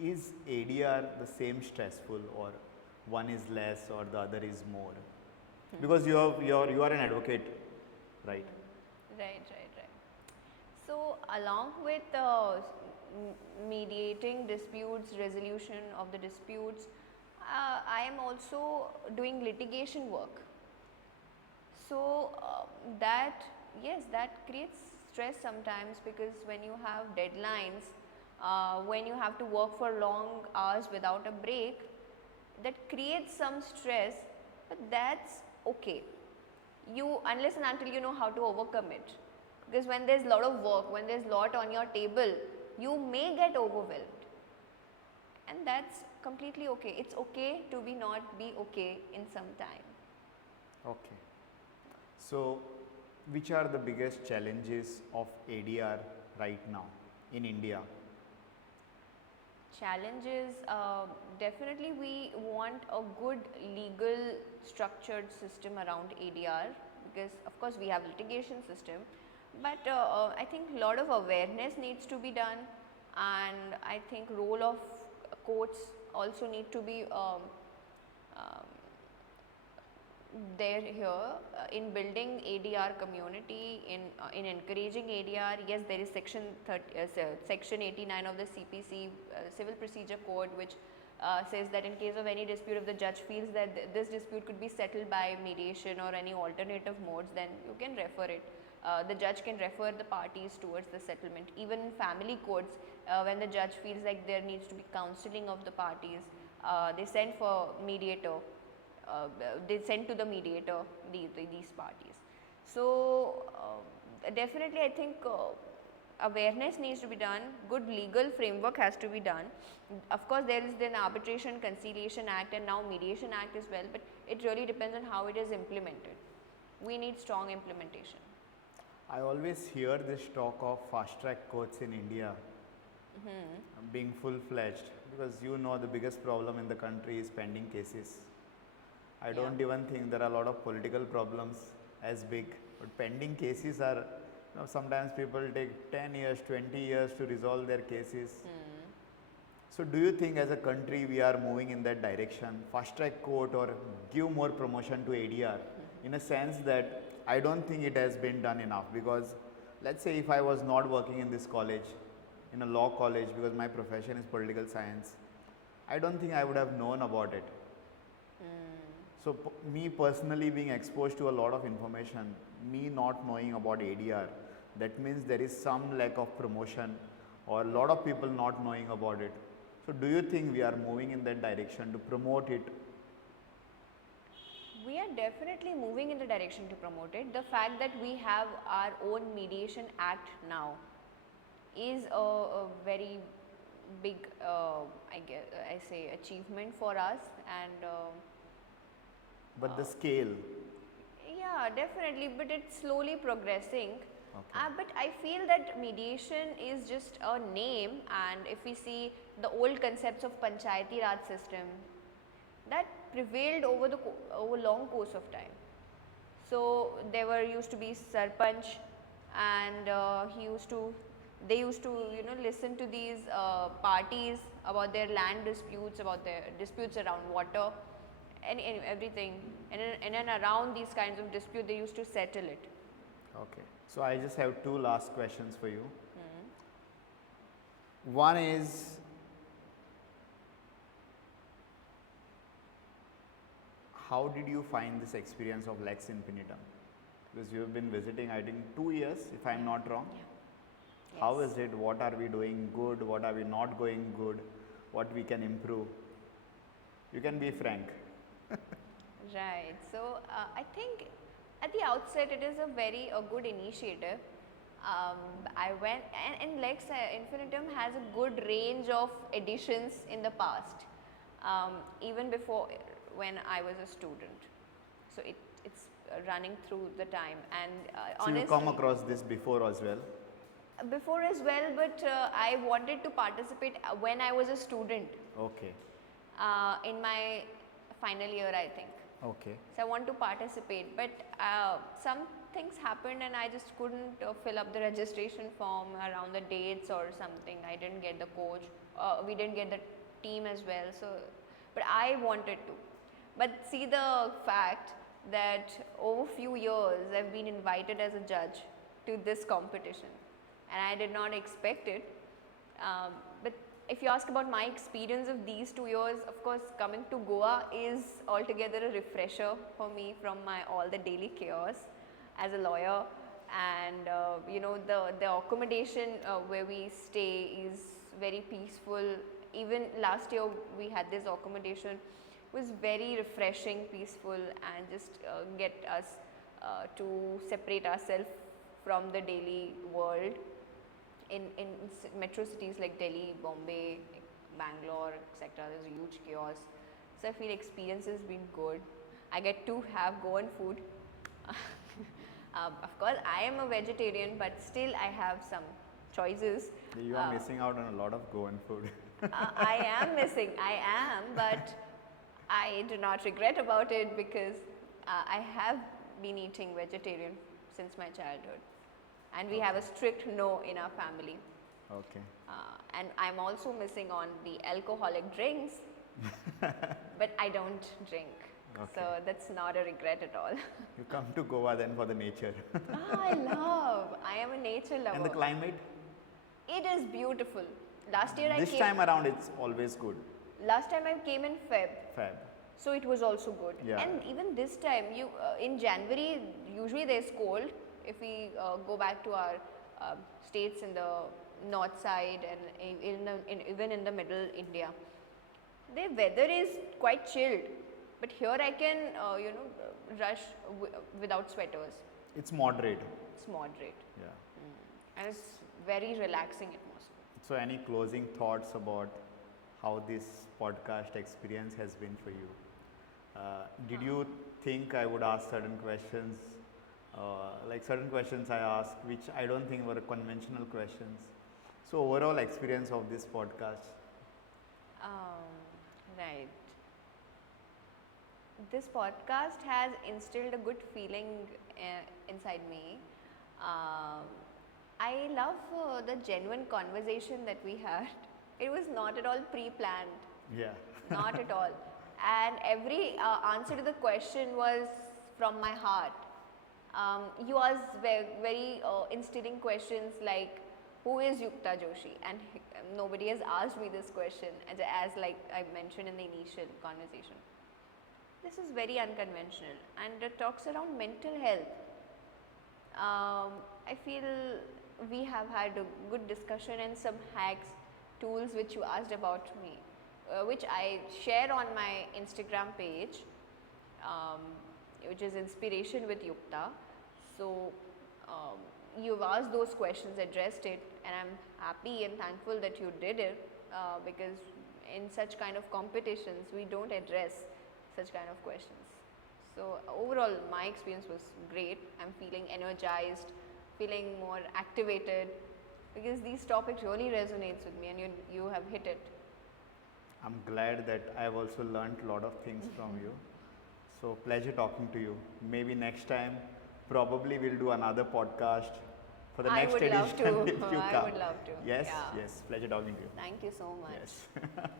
Is ADR the same stressful, or one is less or the other is more? Because you are an advocate, right? Right. So along with mediating disputes, resolution of the disputes, I am also doing litigation work. So that creates stress sometimes, because when you have deadlines, when you have to work for long hours without a break, that creates some stress, but that's okay. Unless and until you know how to overcome it. Because when there's a lot of work, when there's a lot on your table, you may get overwhelmed. And that's completely okay. It's okay to not be okay in some time. Okay. So, which are the biggest challenges of ADR right now in India? Challenges, definitely we want a good legal structured system around ADR, because of course we have litigation system, but I think a lot of awareness needs to be done, and I think role of courts also need to be um, there here in building ADR community, in encouraging ADR. Yes, there is section 89 of the CPC Civil Procedure Code, which says that in case of any dispute, if the judge feels that this dispute could be settled by mediation or any alternative modes, then you can refer it. The judge can refer the parties towards the settlement. Even in family courts, when the judge feels like there needs to be counseling of the parties, they send for mediator. They send to the mediator these parties. So definitely I think awareness needs to be done, good legal framework has to be done. Of course there is then Arbitration Conciliation Act and now Mediation Act as well, but it really depends on how it is implemented. We need strong implementation. I always hear this talk of fast track courts in India being full fledged, because you know the biggest problem in the country is pending cases. I don't even think there are a lot of political problems as big, but pending cases are, sometimes people take 10 years, 20 years to resolve their cases. So do you think as a country we are moving in that direction, fast track court or give more promotion to ADR, in a sense that I don't think it has been done enough, because let's say if I was not working in this college, in a law college, because my profession is political science, I don't think I would have known about it. So me personally being exposed to a lot of information, me not knowing about ADR, that means there is some lack of promotion or a lot of people not knowing about it. So do you think we are moving in that direction to promote it? We are definitely moving in the direction to promote it. The fact that we have our own Mediation Act now is a very big, I say, achievement for us, and But the scale? yeah, definitely, but it's slowly progressing. Okay. But I feel that mediation is just a name, and if we see the old concepts of Panchayati Raj system, that prevailed over long course of time. So there used to be Sarpanch, and they used to listen to these parties about their land disputes, about their disputes around water, and everything, and then around these kinds of dispute they used to settle it. Okay. So I just have two last questions for you. One is, how did you find this experience of Lex Infinitum? Because you have been visiting, I think, 2 years, if I am not wrong. Yeah. How Yes. is it? What are we doing good? What are we not going good? What we can improve? You can be frank. Right. So I think at the outset it is a good initiative. I went, and Lex Infinitum has a good range of editions in the past, even before when I was a student. So it's running through the time, and So honestly, you come across this before as well? before as well, but I wanted to participate when I was a student, Okay. in my final year, I think. Okay. So I want to participate, but some things happened and I just couldn't fill up the registration form around the dates or something. I didn't get the coach. We didn't get the team as well. So, but I wanted to. But see the fact that over few years I've been invited as a judge to this competition, and I did not expect it. But if you ask about my experience of these 2 years, of course, coming to Goa is altogether a refresher for me from all the daily chaos as a lawyer, and the accommodation where we stay is very peaceful. Even last year we had this accommodation, was very refreshing, peaceful, and just get us to separate ourselves from the daily world. In metro cities like Delhi, Bombay, Bangalore, etc., there's a huge chaos. So I feel experience has been good. I get to have Goan food. Of course, I am a vegetarian, but still I have some choices. You are missing out on a lot of Goan food. I am missing, I am, but I do not regret about it because I have been eating vegetarian since my childhood, and we have a strict no in our family. Okay. And I'm also missing on the alcoholic drinks, but I don't drink. Okay. So that's not a regret at all. You come to Goa then for the nature. I am a nature lover. And the climate? It is beautiful. Last year This time around it's always good. Last time I came in Feb. So it was also good. Yeah. And even this time, in January, usually there's cold. If we go back to our states in the north side and even in the middle India, the weather is quite chilled. But here I can, rush without sweaters. It's moderate. It's moderate. Yeah. And it's very relaxing atmosphere. So any closing thoughts about how this podcast experience has been for you? Did you think I would ask certain questions, like certain questions I asked which I don't think were conventional questions? So overall experience of this podcast? Right. This podcast has instilled a good feeling inside me. I love the genuine conversation that we had. It was not at all pre-planned. Yeah. Not at all. And every answer to the question was from my heart. You asked very instilling questions like, who is Yukta Joshi? And nobody has asked me this question as like I mentioned in the initial conversation. This is very unconventional and it talks around mental health. I feel we have had a good discussion and some hacks, tools which you asked about me, which I share on my Instagram page, which is Inspiration with Yukta. So you've asked those questions, addressed it, and I'm happy and thankful that you did it because in such kind of competitions we don't address such kind of questions. So overall my experience was great. I'm feeling energized, feeling more activated because these topics really resonates with me and you have hit it. I'm glad that I've also learned a lot of things from you. So pleasure talking to you. Maybe next time probably we'll do another podcast for the next edition if you come. I would love to. Yes, Yeah. yes, pleasure talking to you. Thank you so much. Yes.